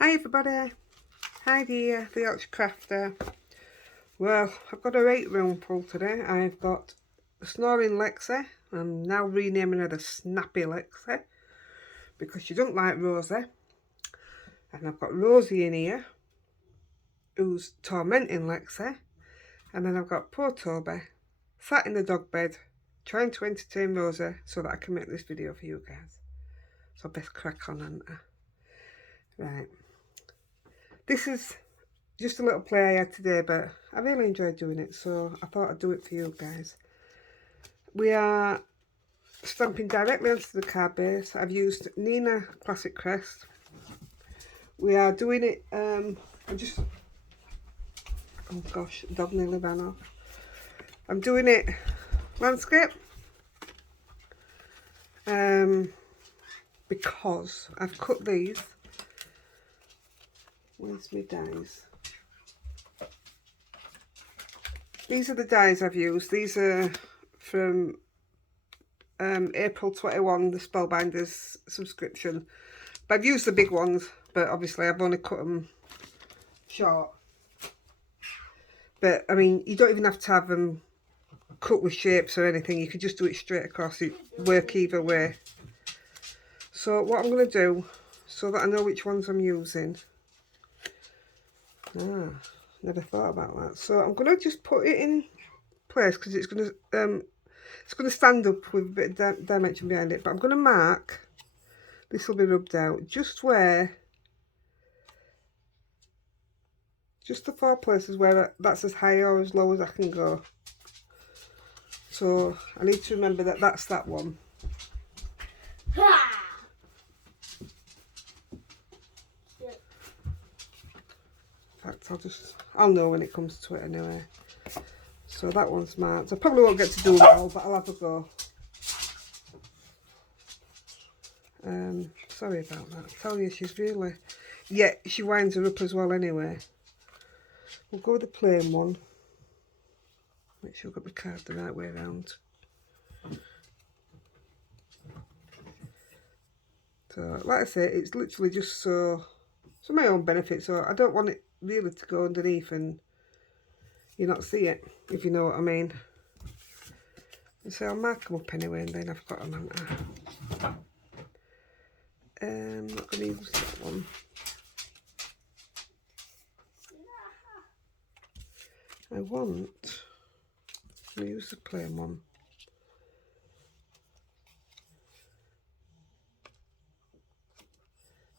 Hi everybody, Heidi the Yorkshire crafter. Well, I've got a 8-room pull today. I've got the snoring Lexi. I'm now renaming her the snappy Lexi because she doesn't like Rosie. And I've got Rosie in here, who's tormenting Lexi. And then I've got poor Toby sat in the dog bed trying to entertain Rosie so that I can make this video for you guys. So I best crack on, haven't I? Right. This is just a little play I had today, but I really enjoyed doing it, so I thought I'd do it for you guys. We are stamping directly onto the card base. I've used Nina Classic Crest. We are doing it, oh gosh, the dog nearly ran off. I'm doing it landscape, because I've cut these. Where's my dies? These are the dies I've used. These are from April 21, the Spellbinders subscription. But I've used the big ones, but obviously I've only cut them short. But I mean, you don't even have to have them cut with shapes or anything. You could just do it straight across. It work either way. So what I'm going to do, so that I know which ones I'm using. Never thought about that. So I'm going to just put it in place because it's going to stand up with a bit of dimension behind it. But I'm going to mark, this will be rubbed out, just where, just the 4 places where that's as high or as low as I can go. So I need to remember that that's that one. In fact, I'll know when it comes to it anyway. So that one's marked. I probably won't get to do them all, but I'll have a go. Sorry about that. I tell you, she's really... Yeah, she winds her up as well anyway. We'll go with the plain one. Make sure I've got the card the right way around. So, like I say, it's literally just so... It's for my own benefit, so I don't want it really to go underneath and you not see it, if you know what I mean. And so I'll mark them up anyway, and then I've got them. I'm not going to use that one. I want to use the plain one.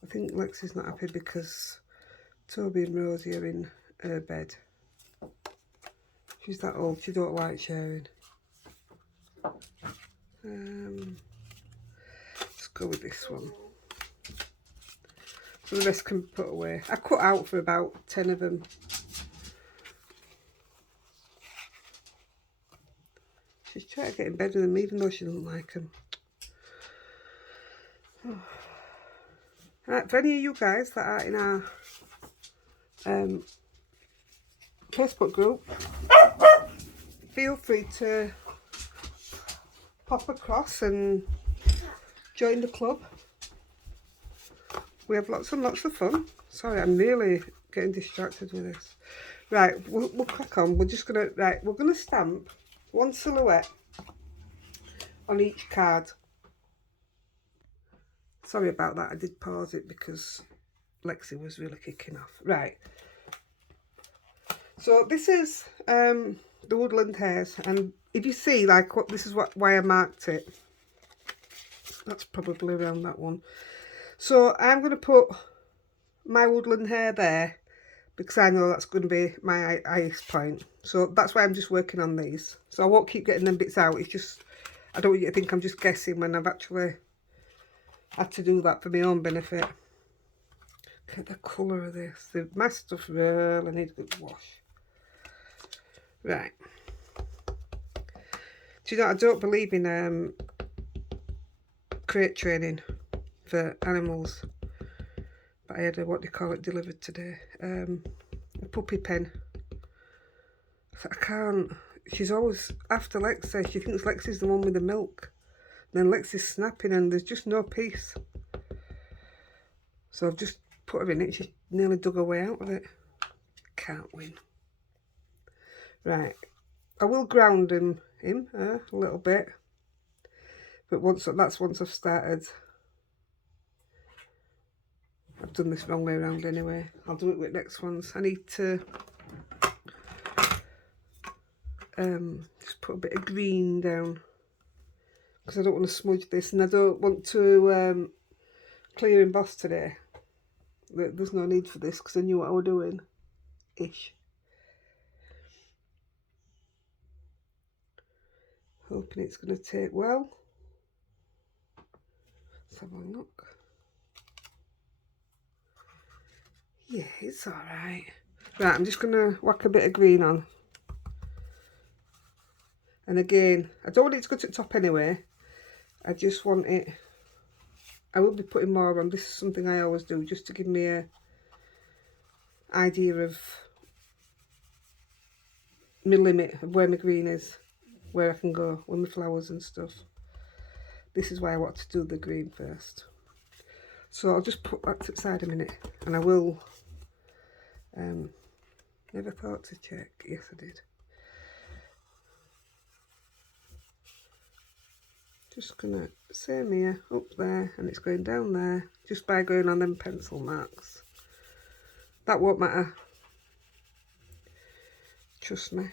I think Lexi's not happy because Toby and Rosie are in her bed. She's that old, she don't like sharing. Let's go with this one. So the rest can be put away. I cut out for about 10 of them. She's trying to get in bed with them even though she doesn't like them. Right, for any of you guys that are in our Facebook group, feel free to pop across and join the club. We have lots and lots of fun. Sorry, I'm really getting distracted with this. Right, we'll crack on. We're just gonna we're gonna stamp one silhouette on each card. Sorry about that. I did pause it because Lexi was really kicking off. Right. So this is the Woodland Hares, and if you see, like, this is why I marked it. That's probably around that one. So I'm going to put my woodland hare there because I know that's going to be my highest point. So that's why I'm just working on these. So I won't keep getting them bits out. It's just, I don't want you to think I'm just guessing when I've actually had to do that for my own benefit. Look at the colour of this. My stuff really needs a good wash. Right. Do you know, I don't believe in crate training for animals, but I had a, what do you call it, delivered today, a puppy pen. So I can't, she's always after Lexi. She thinks Lexi's the one with the milk, and then Lexi's snapping and there's just no peace. So I've just put her in it, she nearly dug her way out of it. Can't win. Right, I will ground him a little bit, but once I've started. I've done this wrong way around anyway. I'll do it with next ones. I need to just put a bit of green down because I don't want to smudge this, and I don't want to clear emboss today. There's no need for this because I knew what I was doing. Ish. Hoping it's going to take well. Let's have a look. Yeah, it's alright. Right, I'm just going to whack a bit of green on. And again, I don't want it to go to the top anyway. I just want it... I will be putting more on. This is something I always do, just to give me a idea of my limit of where my green is, where I can go with my flowers and stuff. This is why I want to do the green first. So I'll just put that to the side a minute, and I will... never thought to check. Yes, I did. Just gonna same here, up there, and it's going down there, just by going on them pencil marks. That won't matter. Trust me.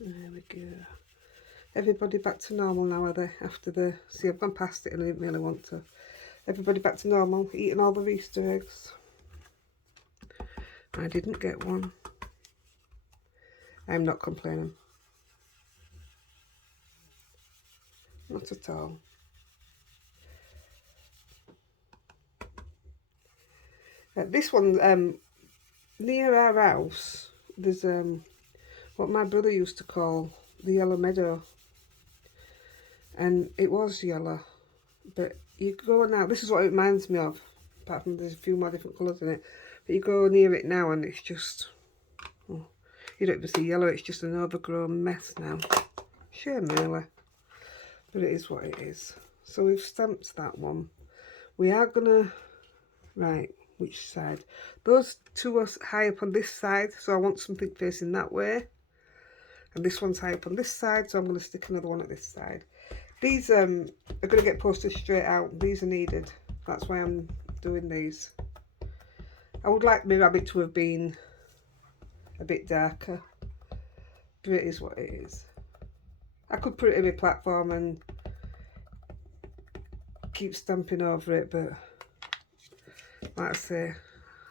There we go. Everybody back to normal now, are they? After the... See, I've gone past it and I didn't really want to. Everybody back to normal, eating all the Easter eggs. I didn't get one. I'm not complaining. Not at all. This one, near our house, there's what my brother used to call the yellow meadow. And it was yellow, but you go now, this is what it reminds me of, apart from there's a few more different colours in it, but you go near it now and it's just, oh, you don't even see yellow, it's just an overgrown mess now. Shame really, but it is what it is. So we've stamped that one. We are gonna, right, which side? Those two are high up on this side, so I want something facing that way. And this one's high up on this side, so I'm going to stick another one at this side. These are going to get posted straight out. These are needed. That's why I'm doing these. I would like my rabbit to have been a bit darker, but it is what it is. I could put it in my platform and keep stamping over it, but like I say,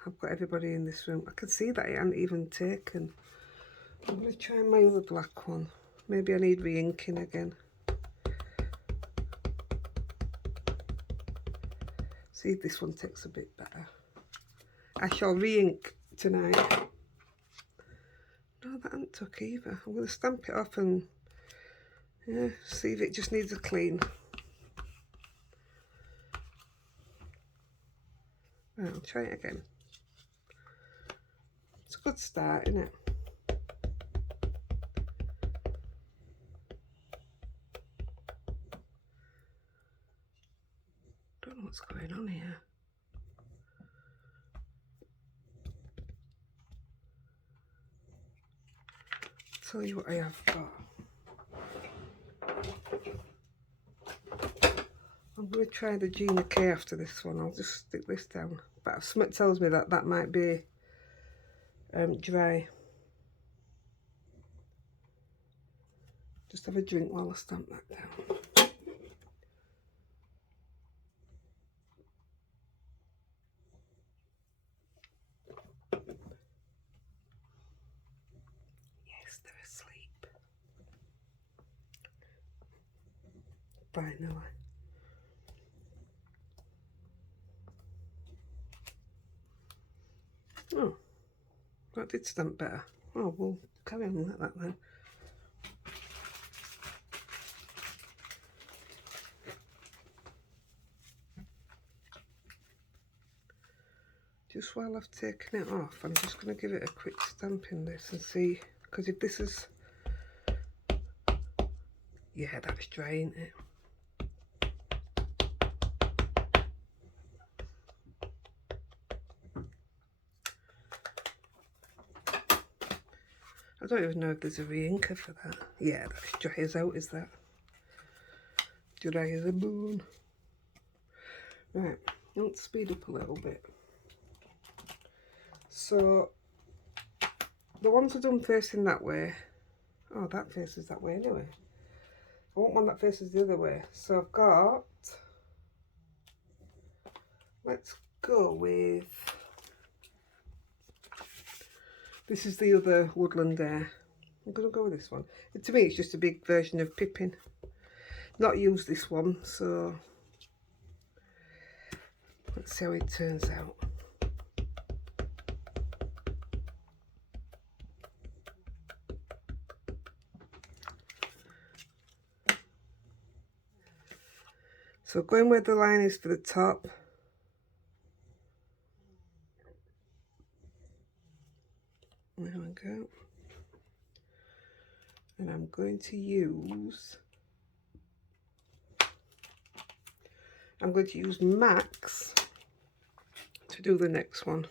I've got everybody in this room. I can see that it hasn't even taken. I'm going to try my other black one. Maybe I need re-inking again. See if this one takes a bit better. I shall re-ink tonight. No, that hasn't took either. I'm going to stamp it off and yeah, see if it just needs a clean. Right, I'll try it again. It's a good start, isn't it? Don't know what's going on here. Tell you what I have got. I'm going to try the Gina K after this one. I'll just stick this down. But something tells me that that might be dry. Just have a drink while I stamp that down. Yes, they're asleep. Finally. Oh, that did stamp better. Oh, we'll carry on like that then. Just while I've taken it off, I'm just going to give it a quick stamp in this and see, because if this is, yeah, that's dry, ain't it? I don't even know if there's a re-inker for that. Yeah, that's dry as out, is that? Dry as a bone. Right, let's speed up a little bit. So, the ones are done facing that way. Oh, that faces that way anyway. I want one that faces the other way. So I've got, let's go with, this is the other woodland there. I'm going to go with this one. To me, it's just a big version of Pippin. Not used this one, so let's see how it turns out. So going where the line is for the top. There we go. And I'm going to use Max to do the next one.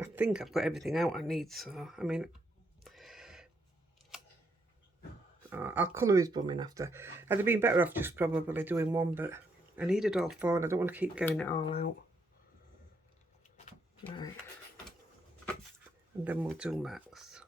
I think I've got everything out I need, so I mean, I'll colour his bum in after. I'd have been better off just probably doing one, but I needed all four and I don't want to keep going it all out. Right, and then we'll do Max.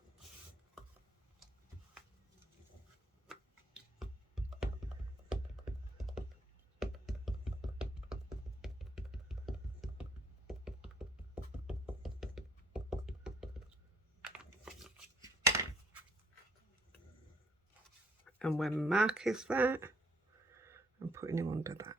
And when Mark is there, I'm putting him under that.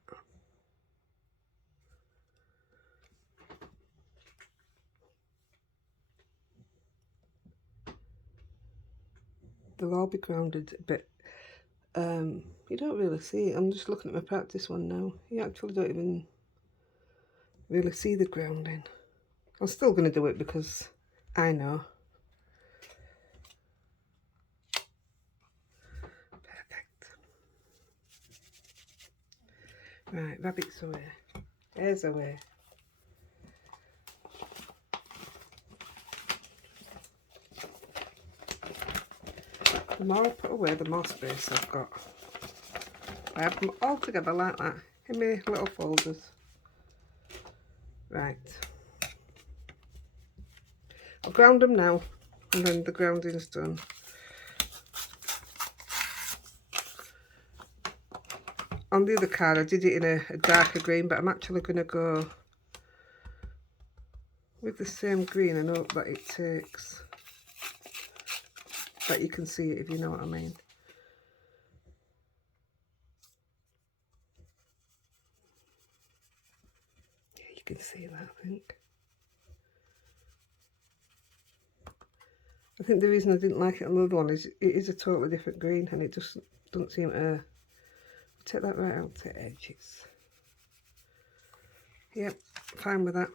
They'll all be grounded, but you don't really see it. I'm just looking at my practice one now. You actually don't even really see the grounding. I'm still going to do it because I know. Right, rabbits away. Hares away. The more I put away, the more space I've got. I have them all together like that in my little folders. Right. I'll ground them now, and then the grounding's done. On the other card, I did it in a darker green, but I'm actually going to go with the same green and hope that it takes, that you can see it if you know what I mean. Yeah, you can see that, I think. I think the reason I didn't like it on the other one is it is a totally different green and it just doesn't seem to take that right out to edges. Yep, fine with that.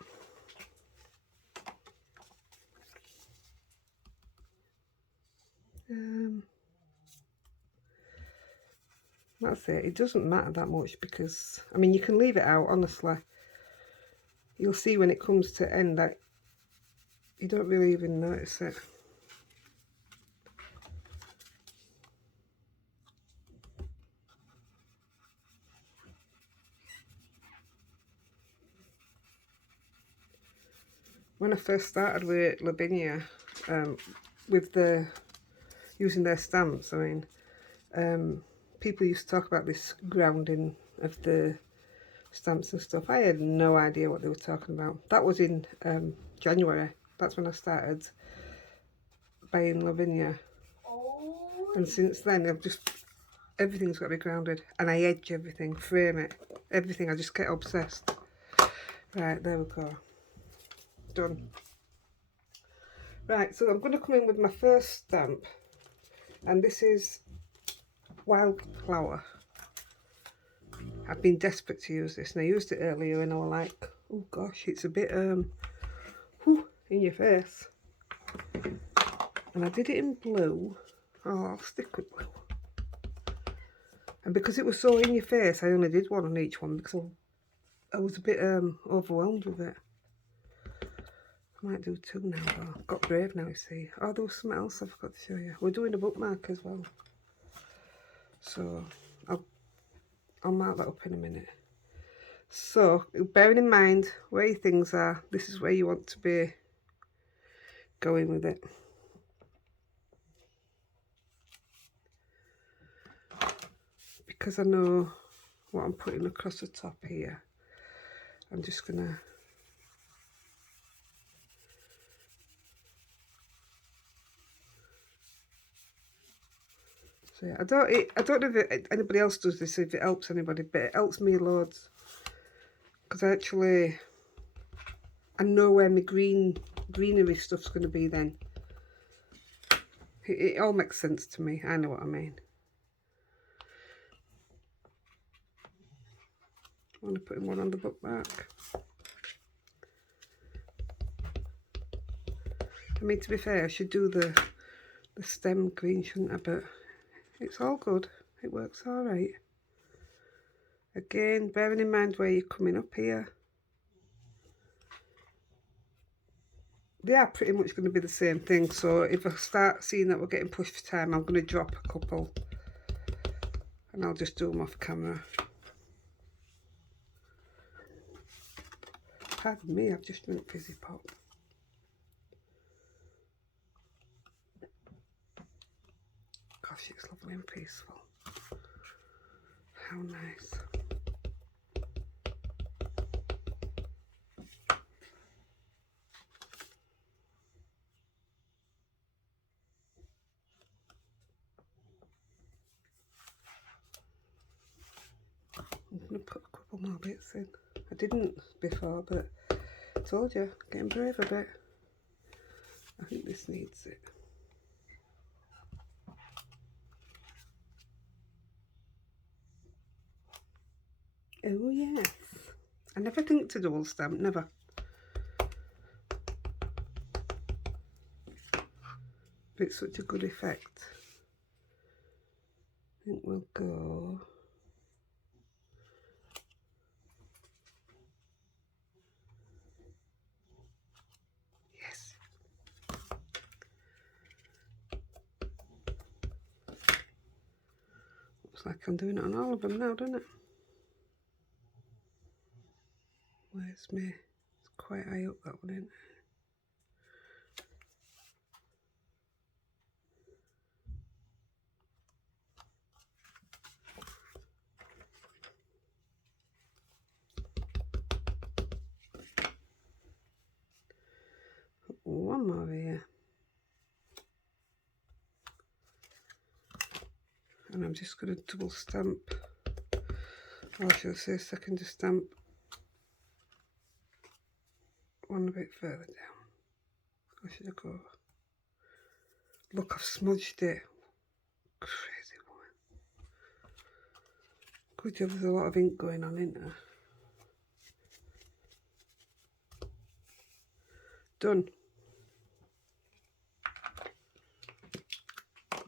That's it. It doesn't matter that much because, I mean, you can leave it out, honestly. You'll see when it comes to end that you don't really even notice it. When I first started with Lavinia, with using their stamps, I mean, people used to talk about this grounding of the stamps and stuff. I had no idea what they were talking about. That was in January. That's when I started buying Lavinia. And since then, everything's got to be grounded. And I edge everything, frame it, everything. I just get obsessed. Right, there we go. Done. Right, so I'm going to come in with my first stamp. And this is Wildflower. I've been desperate to use this, and I used it earlier and I was like, oh gosh, it's a bit in your face. And I did it in blue. Oh, I'll stick with blue. And because it was so in your face, I only did one on each one because I was a bit overwhelmed with it. I might do two now though. I've got brave now, you see. Oh, there was something else I forgot to show you. We're doing a bookmark as well. So I'll mark that up in a minute. So bearing in mind where your things are, this is where you want to be going with it. Because I know what I'm putting across the top here, I'm just gonna so yeah, I don't know if anybody else does this, if it helps anybody, but it helps me loads because I know where my greenery stuff's going to be then. It all makes sense to me. I know what I mean. I want to put in one on the bookmark. I mean, to be fair, I should do the stem green, shouldn't I? But it's all good. It works all right. Again, bearing in mind where you're coming up here. They are pretty much going to be the same thing. So if I start seeing that we're getting pushed for time, I'm going to drop a couple. And I'll just do them off camera. Pardon me, I've just drunk fizzy pop. Gosh, it's lovely and peaceful. How nice. I'm going to put a couple more bits in. I didn't before, but I told you, getting brave a bit. I think this needs it. Oh yes. I never think to double stamp, never. But it's such a good effect. I think we'll go. Yes. Looks like I'm doing it on all of them now, doesn't it? Where's me? It's quite high up, that one, isn't it? One more here. And I'm just going to double stamp. Or should I say second stamp one a bit further down. Or should I go? Look, I've smudged it. Crazy woman. Good job, there's a lot of ink going on, isn't there? Done. I'm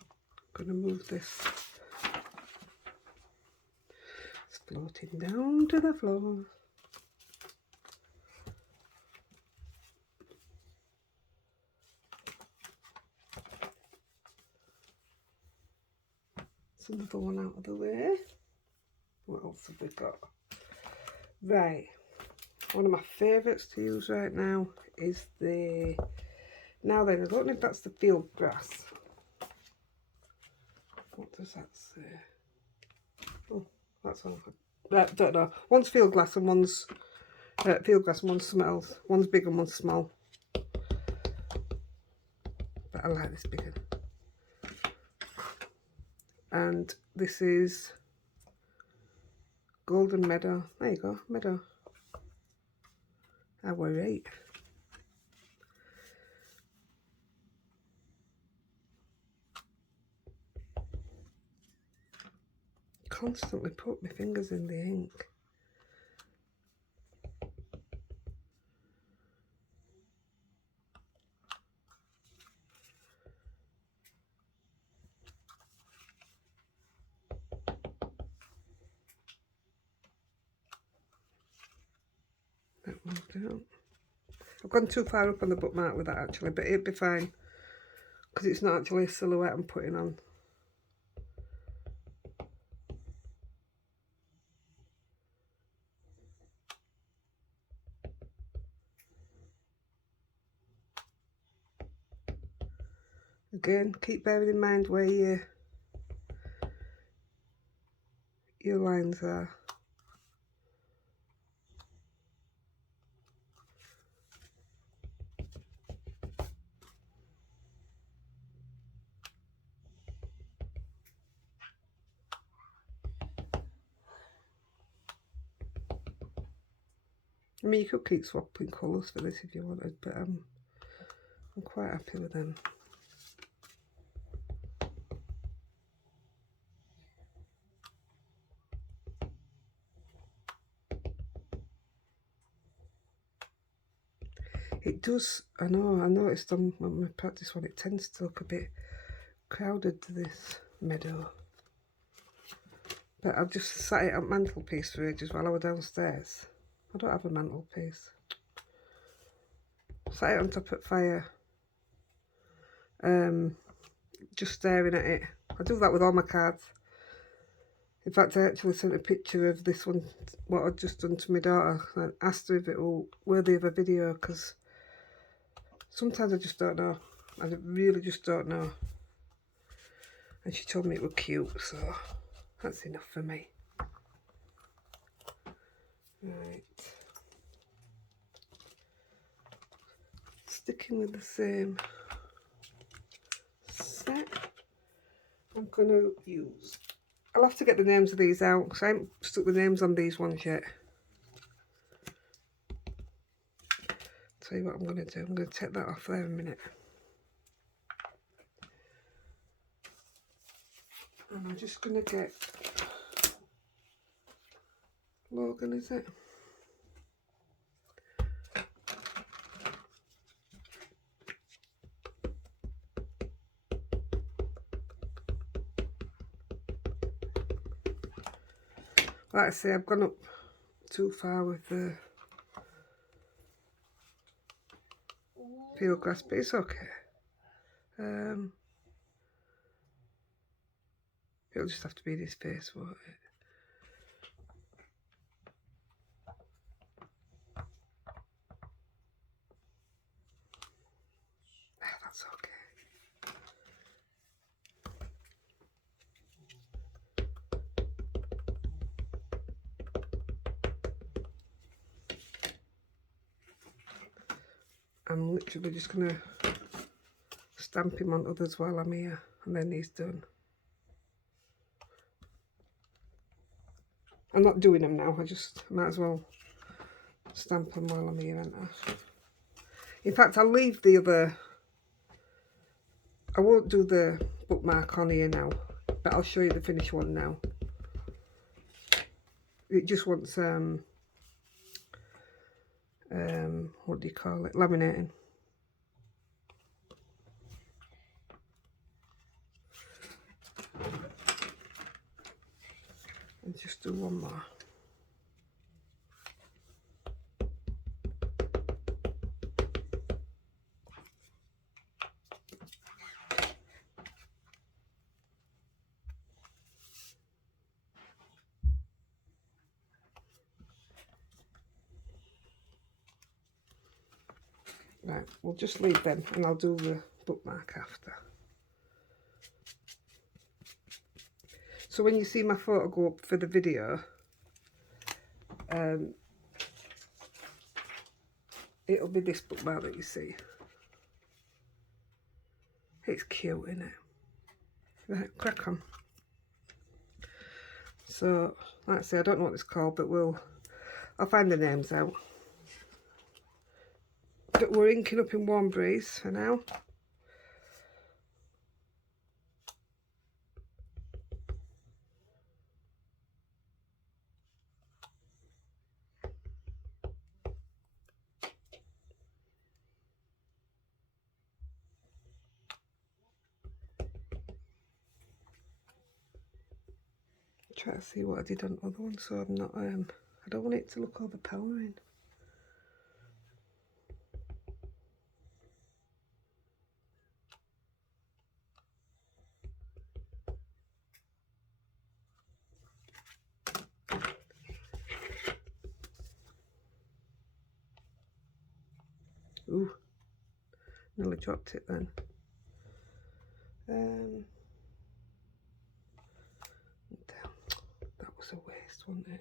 going to move this. It's floating down to the floor. It's another one out of the way. What else have we got? Right. One of my favourites to use right now is the... Now then, I don't know if that's the field grass. What does that say? Oh, that's all. Right, don't know. One's field glass and one's field grass and one's something else. One's big and one's small. But I like this bigger. And this is Golden Meadow. There you go, Meadow. I were right. Constantly put my fingers in the ink. I've gone too far up on the bookmark with that actually, but it'd be fine because it's not actually a silhouette I'm putting on. Again, keep bearing in mind where your lines are. I mean, you could keep swapping colours for this if you wanted, but I'm quite happy with them. It does, I noticed on my practice one, it tends to look a bit crowded to this meadow. But I've just sat it on mantelpiece for ages while I was downstairs. I don't have a mantelpiece. Sat it on top of fire. Just staring at it. I do that with all my cards. In fact, I actually sent a picture of this one, what I'd just done to my daughter, and asked her if it was worthy of a video, because sometimes I just don't know. I really just don't know. And she told me it was cute, so that's enough for me. Right. Sticking with the same set, I'm going to use... I'll have to get the names of these out because I haven't stuck the names on these ones yet. Tell you what I'm going to do. I'm going to take that off there in a minute. And I'm just going to get Logan, is it? Like I say, I've gone up too far with the field glass, but it's okay. It'll just have to be this face, won't it? That's okay. I'm literally just going to stamp him on others while I'm here, and then he's done. I'm not doing them now, I just might as well stamp them while I'm here, aren't I? In fact, I'll leave the other... I won't do the bookmark on here now, but I'll show you the finished one now. It just wants, what do you call it? Laminating. And just do one more. Right, we'll just leave them and I'll do the bookmark after. So when you see my photo go up for the video, it'll be this bookmark that you see. It's cute, isn't it? Right, crack on. So, like I say, I don't know what it's called, but I'll find the names out. But we're inking up in Warm Breeze for now. Try to see what I did on the other one, so I'm not, I don't want it to look overpowering. Ooh, nearly dropped it then. Damn, that was a waste, wasn't it?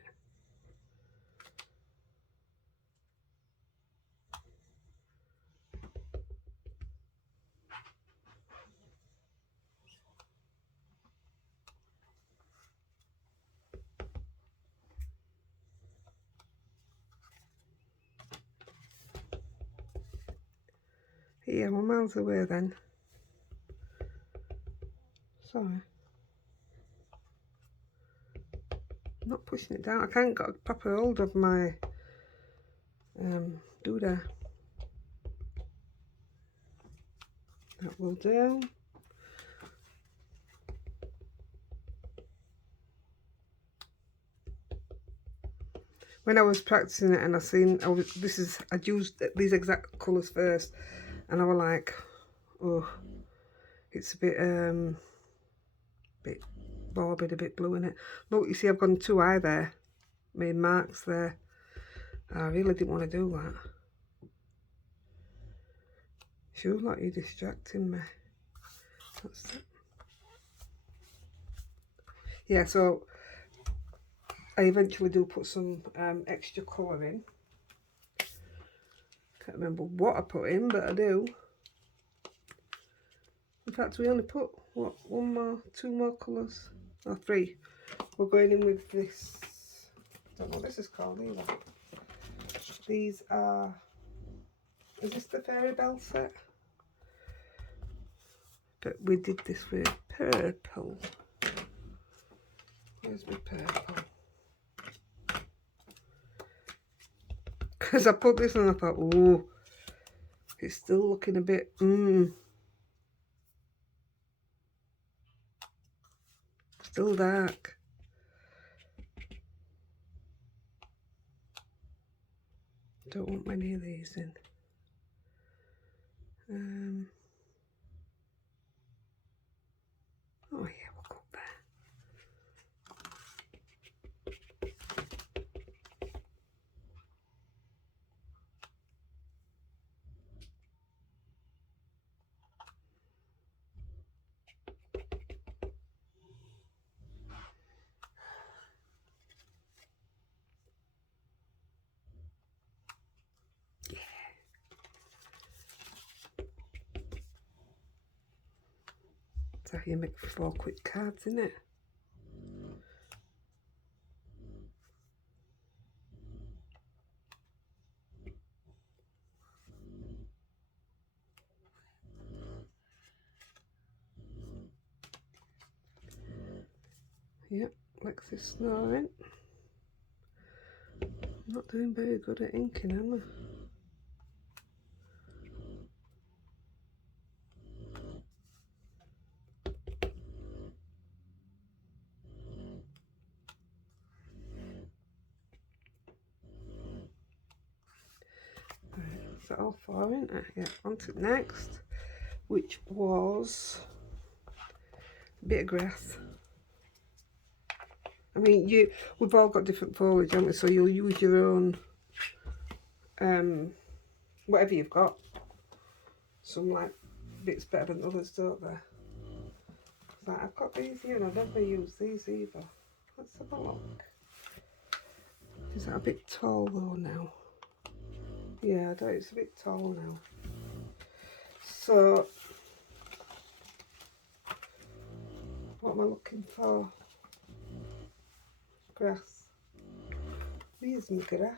Yeah, we're miles away then. Sorry. I'm not pushing it down. I can't get a proper hold of my doodah. That will do. When I was practicing it and I'd used these exact colours first, and I was like, oh, it's a bit morbid, a bit blue in it. Look, you see I've gone too high there, made marks there. I really didn't want to do that. Sure, like you're distracting me. That's it. Yeah, so I eventually do put some extra colour in. Can't remember what I put in, but I do. In fact, we only put, what, two more colours? Or three. We're going in with this, I don't know what this is called either. These are, is this the Fairy Bell set? But we did this with purple. Where's my purple? Because I put this and I thought, oh, it's still looking a bit, still dark. Don't want many of these in. Oh yeah, we'll go there. That's how you make 4 quick cards, isn't it? Yep, Lexi's snoring. I'm not doing very good at inking, am I? Is that all 4, isn't it? Yeah, on to next, which was a bit of grass. I mean, we've all got different foliage, haven't we? So you'll use your own, whatever you've got. Some like bits better than others, don't they? Like, I've got these here and I've never used these either. Let's have a look. Is that a bit tall though now? Yeah, it's a bit tall now. So, what am I looking for? Grass. Where's my grass?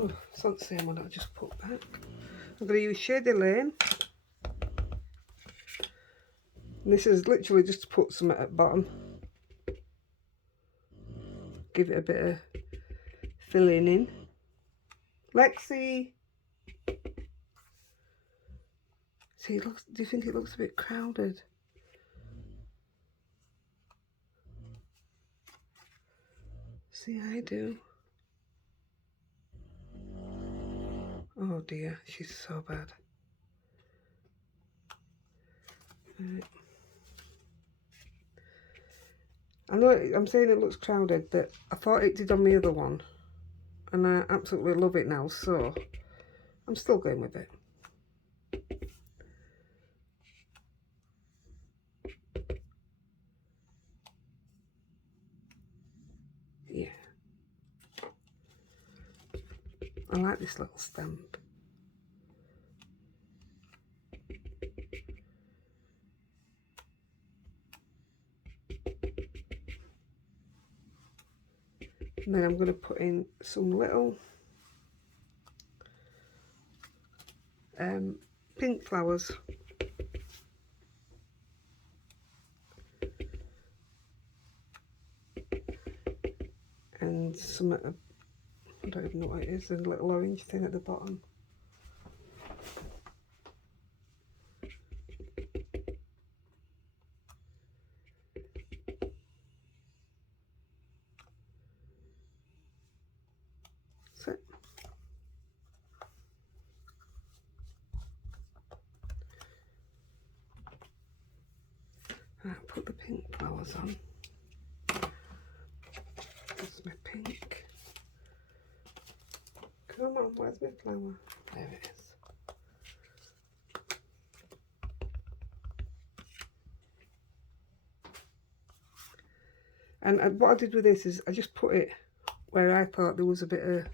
Oh, it's not the same one I just put back. I'm going to use Shady Lane. And this is literally just to put some at the bottom. Give it a bit of filling in. Lexi! See, do you think it looks a bit crowded? See, I do. Oh dear, she's so bad. Right. I know I'm saying it looks crowded, but I thought it did on the other one. and I absolutely love it now, so I'm still going with it. Yeah, I like this little stamp. And then I'm going to put in some little pink flowers. And some, I don't even know what it is, a little orange thing at the bottom. That's it. Right, put the pink flowers on. That's my pink. Come on, where's my flower? There it is. And what I did with this is I just put it where I thought there was a bit of,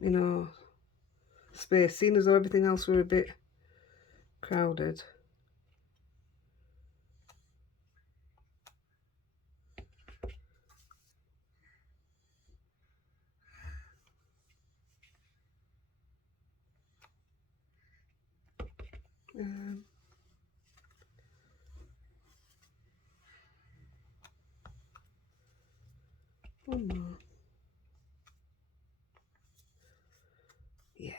you know, space, seeing as though everything else were a bit crowded. One more. Yeah,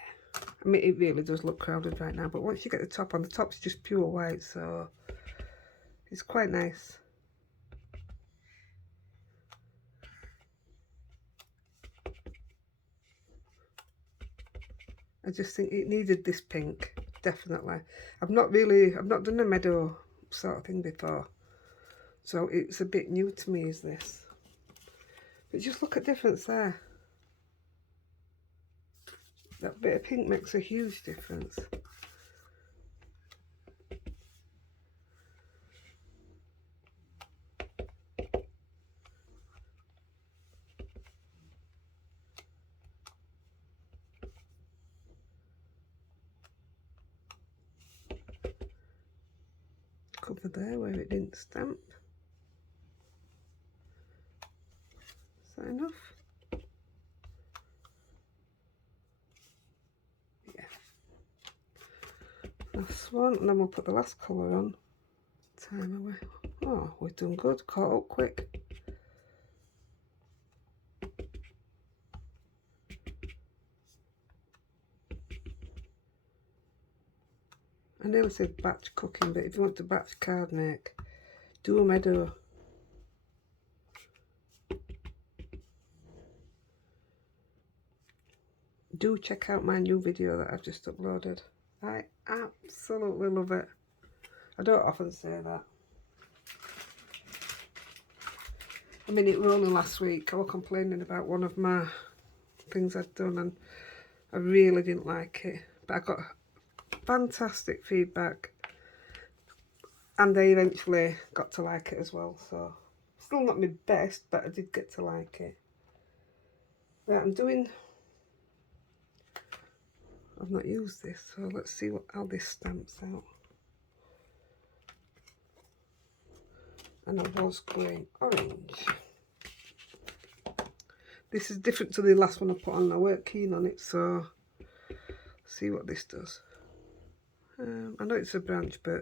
I mean, it really does look crowded right now, but once you get the top on, the top's just pure white, so it's quite nice. I just think it needed this pink, definitely. I've not done a meadow sort of thing before, so it's a bit new to me, is this. But just look at difference there. That bit of pink makes a huge difference. Cover there where it didn't stamp. Is that enough? Yeah. Last one, and then we'll put the last colour on. Time away. Oh, we've done good. Caught up quick. I nearly said batch cooking, but if you want to batch card make, do a meadow. Do check out my new video that I've just uploaded. I absolutely love it. I don't often say that. I mean, it was only last week I was complaining about one of my things I'd done and I really didn't like it. But I got fantastic feedback and I eventually got to like it as well. So, still not my best, but I did get to like it. Right, I've not used this, so let's see how this stamps out. And I was going orange. This is different to the last one I put on. I weren't keen on it, so see what this does. I know it's a branch, but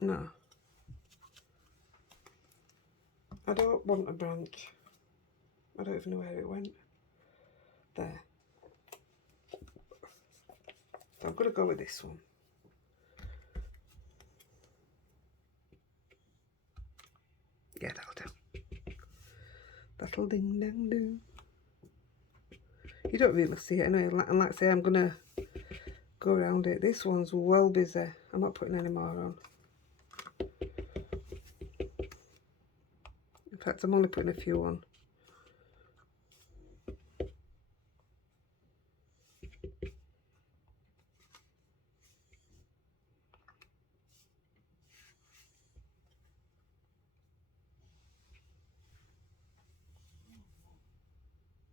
no. I don't want a branch. I don't even know where it went. There. So I'm going to go with this one. Yeah, that'll do. That'll ding dang do. You don't really see it anyway, and like I say, I'm going to go around it. This one's well busy. I'm not putting any more on. In fact, I'm only putting a few on.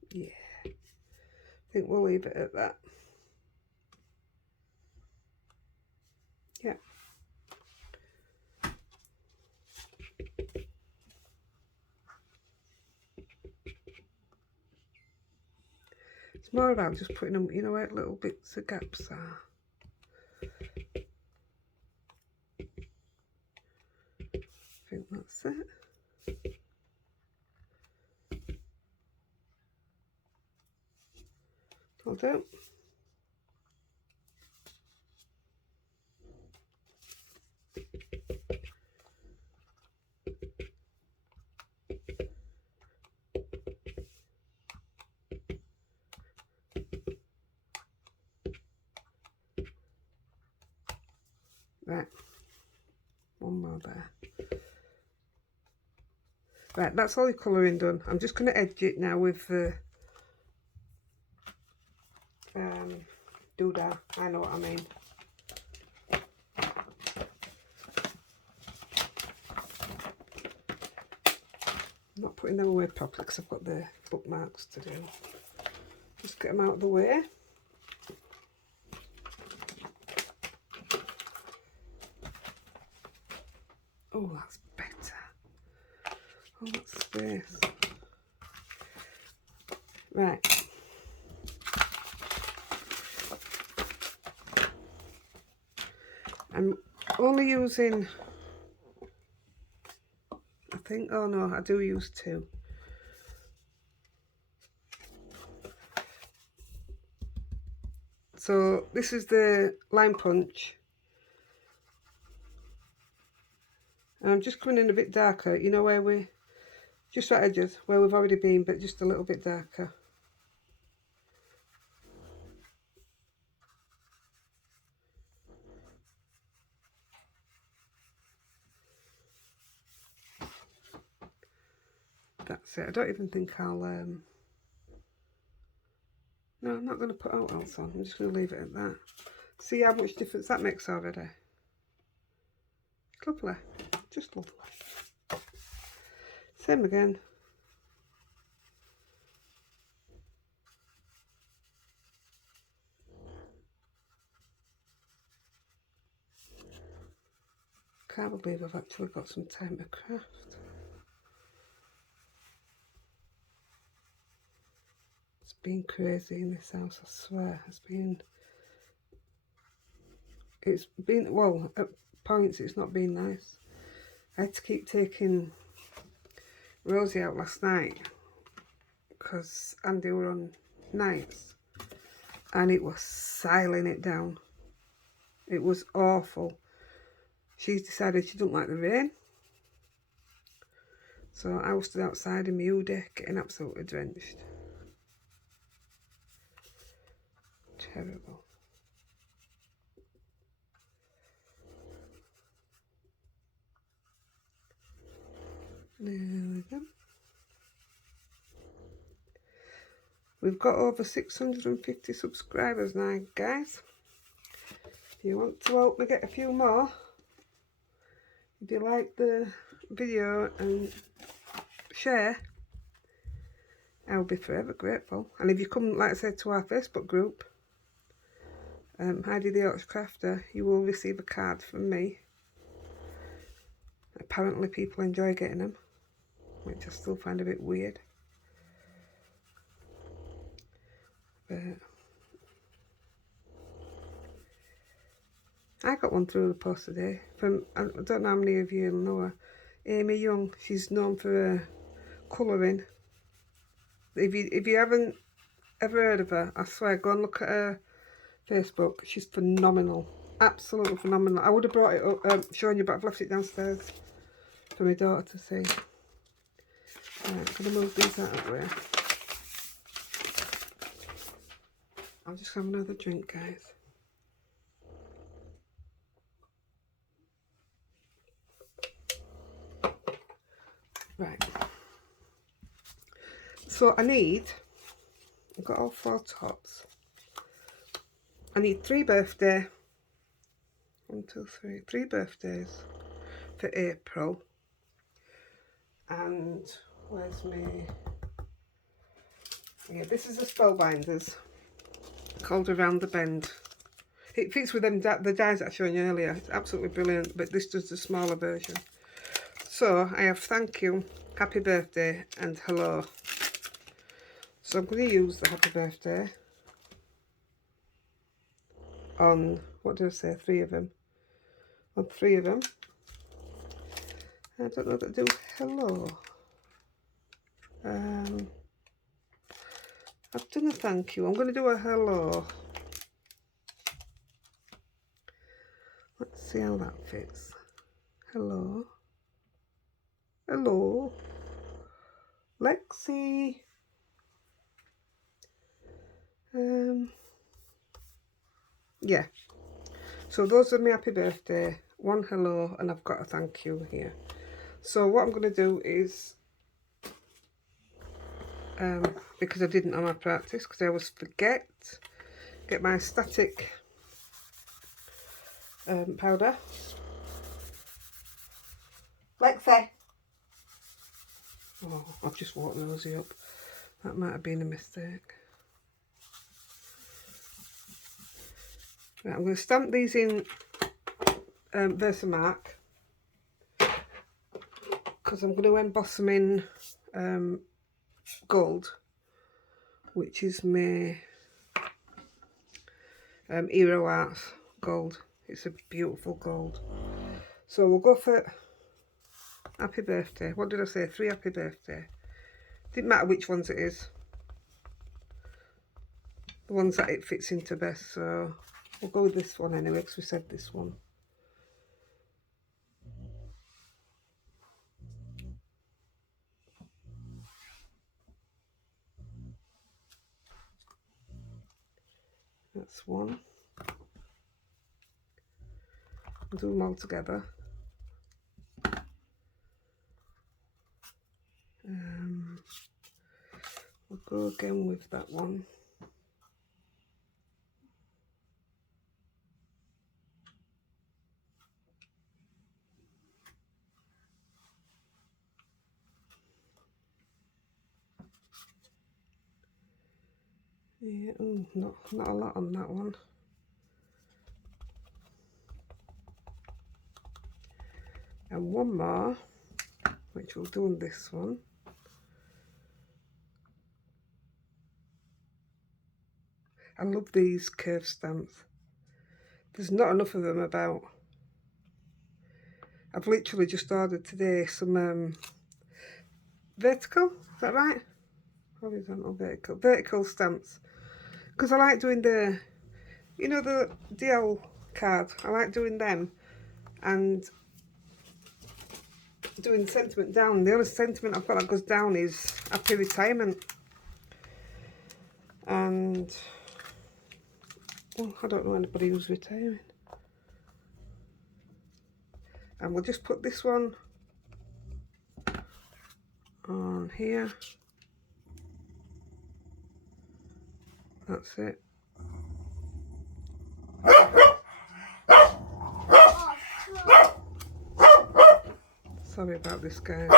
Yeah, I think we'll leave it at that. Yeah. It's more about just putting them, you know, where little bits of gaps are. I think that's it. I'll do. Right, one more there. Right, that's all the colouring done. I'm just going to edge it now with the doodah. I know what I mean. I'm not putting them away properly because I've got the bookmarks to do. Just get them out of the way. Oh, that's better. Oh, that's space. Right. I'm only using, I think, oh no, I do use 2. So this is the line punch. And I'm just coming in a bit darker, you know, where we, just right edges, where we've already been, but just a little bit darker. That's it. I don't even think I'll, no, I'm not going to put out else on. I'm just going to leave it at that. See how much difference that makes already. Lovely. Just lovely. Same again. Can't believe I've actually got some time to craft. It's been crazy in this house, I swear. It's been, well, at points it's not been nice. I had to keep taking Rosie out last night because Andy were on nights and it was siling it down. It was awful. She's decided she doesn't like the rain. So I was stood outside in my hoodie getting absolutely drenched. Terrible. There we go. We've got over 650 subscribers now, guys. If you want to help me get a few more, if you like the video and share, I'll be forever grateful. And if you come, like I said, to our Facebook group, Heidi the Yorkshire Crafter, you will receive a card from me. Apparently people enjoy getting them, which I still find a bit weird. But I got one through the post today from, I don't know how many of you know her, Amy Young. She's known for her colouring. If you haven't ever heard of her, I swear, go and look at her Facebook. She's phenomenal, absolutely phenomenal. I would have brought it up, showing you, but I've left it downstairs for my daughter to see. Right, I'm going to move these out of the way. I'll just have another drink, guys. Right, So I've got all 4 tops. I need 3 birthday. 1, 2, 3. 3 birthdays for April. And where's me? Yeah, this is a Spellbinders called Around the Bend. It fits with them the dies that I showed you earlier. It's absolutely brilliant, but this does the smaller version. So I have thank you, happy birthday, and hello. So I'm going to use the happy birthday on, what did I say, 3 of them. On 3 of them. I don't know what to do. Hello. I've done a thank you. I'm going to do a hello. Let's see how that fits. Hello. Hello. Lexi. Yeah. So those are my happy birthday. 1 hello, and I've got a thank you here. So what I'm going to do is, because I didn't on my practice, because I always forget, get my static powder. Lexi. Oh, I've just walked Rosie up. That might have been a mistake. Right, I'm going to stamp these in Versamark, because I'm going to emboss them in gold, which is my Hero Arts gold. It's a beautiful gold. So we'll go for happy birthday. What did I say? 3 happy birthday. Didn't matter which ones it is. The ones that it fits into best. So we'll go with this one anyway, because we said this one. That's one. I'll do them all together. We'll go again with that one. Yeah, not a lot on that one. And one more, which we'll do on this one. I love these curved stamps. There's not enough of them about. I've literally just ordered today some vertical, is that right? Horizontal, vertical stamps. Because I like doing the, you know, the DL card. I like doing them and doing sentiment down. The only sentiment I've got that goes down is happy retirement. And well, I don't know anybody who's retiring. And we'll just put this one on here. That's it. Sorry about this, guys.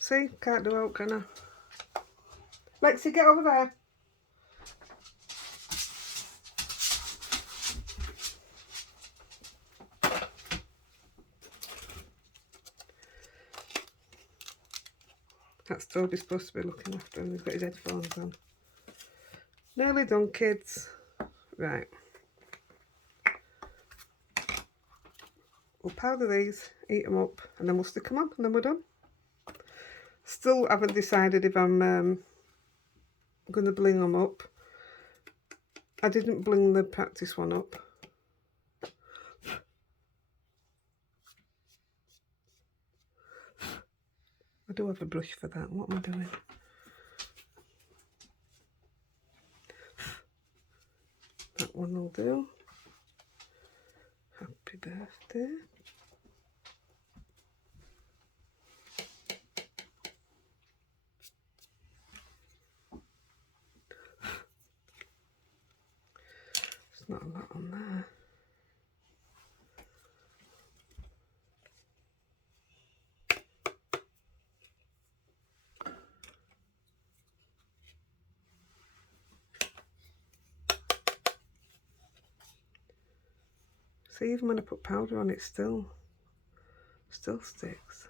See, can't do out, can I? Lexi, get over there. That's Toby's supposed to be looking after him. He's got his headphones on. Nearly done, kids. Right. We'll powder these, eat them up, and then we'll stick them on, and then we're done. Still haven't decided if I'm going to bling them up. I didn't bling the practice one up. I do have a brush for that. What am I doing? That one will do. Happy birthday. not a lot on there. See, even when I put powder on, it still sticks.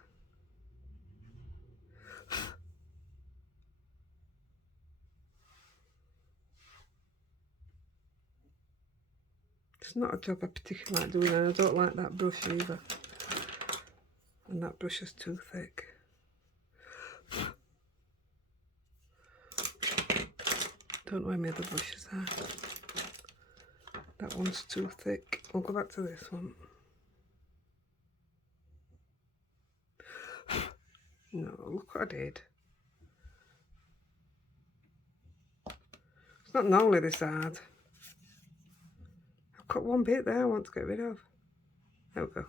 It's not a job I particularly like doing, and I don't like that brush either. And that brush is too thick. Don't know where my other brushes are. That one's too thick. I'll go back to this one. No, look what I did. It's not normally this hard. I've got one bit there I want to get rid of. There we go.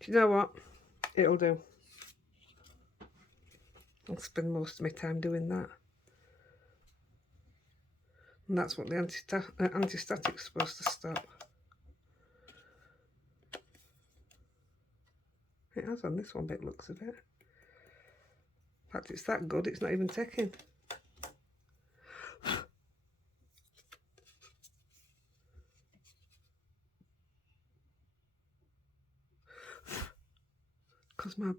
Do you know what? It'll do. I'll spend most of my time doing that. And that's what the anti-static's supposed to stop. It has on this one bit, looks of it. In fact, it's that good, it's not even ticking. Because my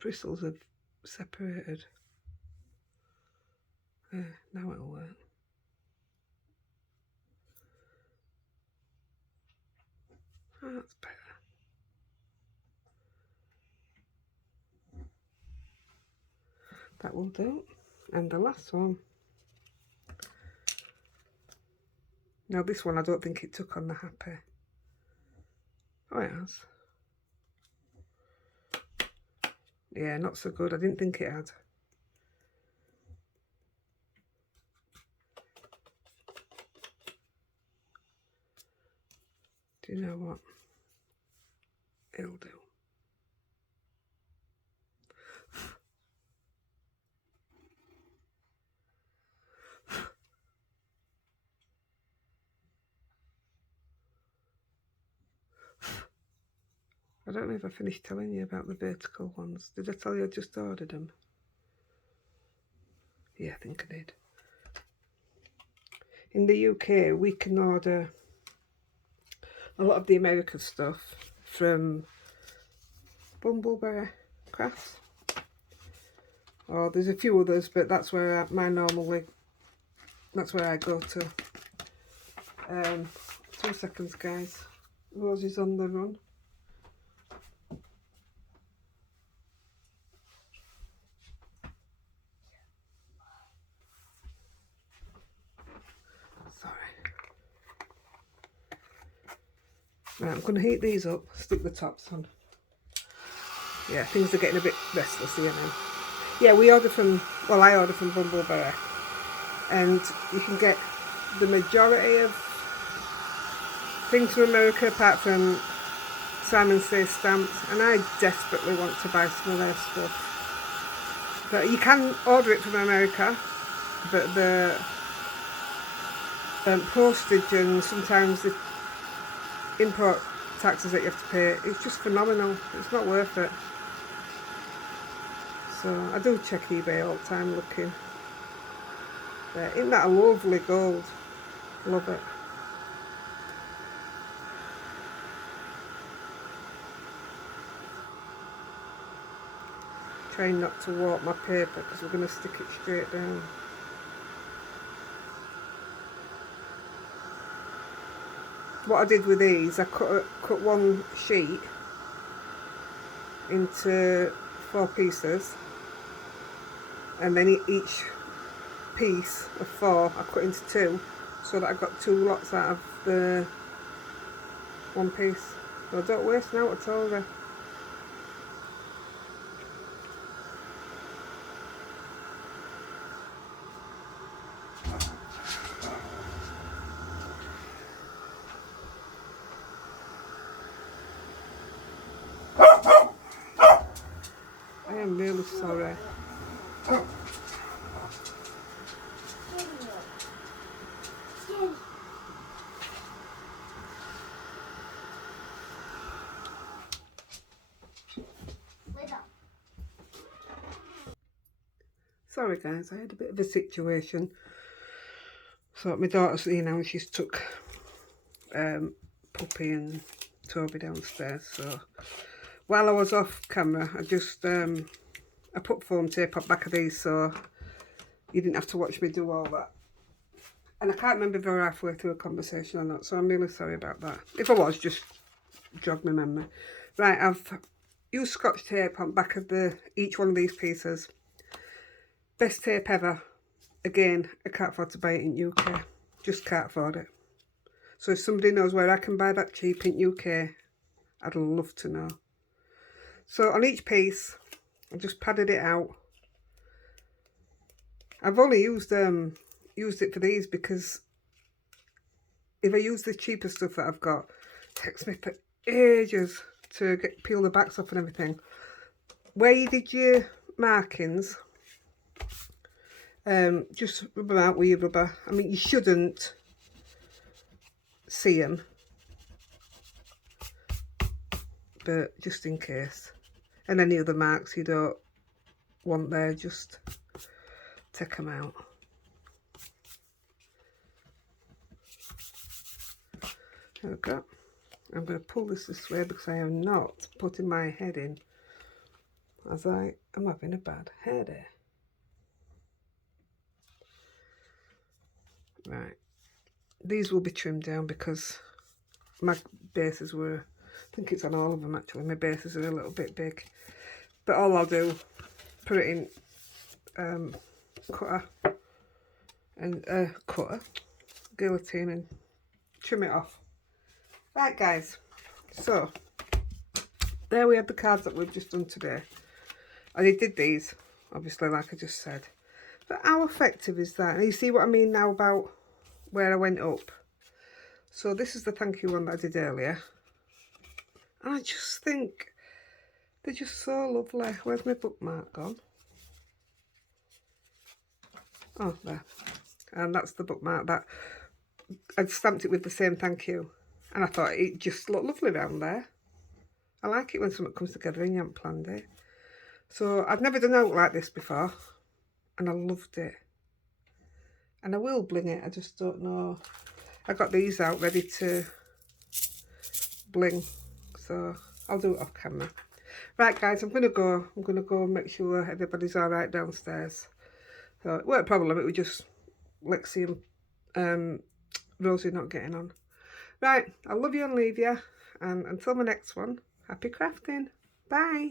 bristles have separated. Now it'll work. Oh, that's better. That will do. And the last one. Now this one I don't think it took on the happy. Oh, it has. Yeah, not so good. I didn't think it had. Do you know what? It'll do. I don't know if I finished telling you about the vertical ones. Did I tell you I just ordered them? Yeah, I think I did. In the UK, we can order a lot of the American stuff from Bumbleberry Crafts. Or there's a few others, but that's where that's where I go to. 2 seconds, guys. Rose is on the run. Right, I'm going to heat these up, stick the tops on. Yeah, things are getting a bit restless here now. Yeah, we order from, well, I order from Bumbleberry. And you can get the majority of things from America apart from Simon Says stamps. And I desperately want to buy some of their stuff. But you can order it from America, but the postage and sometimes the import taxes that you have to pay, it's just phenomenal. It's not worth it. So I do check eBay all the time looking. Isn't that a lovely gold? Love it. Trying not to warp my paper because we're going to stick it straight down. What I did with these, I cut one sheet into 4 pieces, and then each piece of 4 I cut into 2, so that I got 2 lots out of the one piece. So I don't waste now at all there. sorry. Oh. Sorry guys, I had a bit of a situation. So my daughter's, you know, she's took Puppy and Toby downstairs. So while I was off camera, I just I put foam tape on the back of these so you didn't have to watch me do all that. And I can't remember if I were halfway through a conversation or not, so I'm really sorry about that. If I was, just jog my memory. Right, I've used Scotch tape on the back of each one of these pieces. Best tape ever. Again, I can't afford to buy it in UK. Just can't afford it. So if somebody knows where I can buy that cheap in UK, I'd love to know. So on each piece, I just padded it out. I've only used it for these because if I use the cheaper stuff that I've got, it takes me for ages to peel the backs off and everything. Where you did your markings, just rub them out with your rubber. I mean, you shouldn't see them, but just in case. And any other marks you don't want there, just take them out. There we go. I'm going to pull this way because I am not putting my head in, as I am having a bad hair day. Right, these will be trimmed down because my bases were, I think it's on all of them actually, my bases are a little bit big. But all I'll do, put it in cutter and guillotine and trim it off. Right guys, so there we have the cards that we've just done today. I did these, obviously, like I just said. But how effective is that? And you see what I mean now about where I went up. So this is the thank you one that I did earlier. And I just think they're just so lovely. Where's my bookmark gone? Oh, there. And that's the bookmark that I'd stamped it with the same thank you. And I thought it just looked lovely around there. I like it when something comes together and you haven't planned it. So I've never done out like this before. And I loved it. And I will bling it, I just don't know. I got these out ready to bling. So I'll do it off camera. Right guys, I'm gonna go and make sure everybody's alright downstairs. So it weren't a problem, it was just Lexi and Rosie not getting on. Right, I love you and leave you. And until my next one, happy crafting. Bye.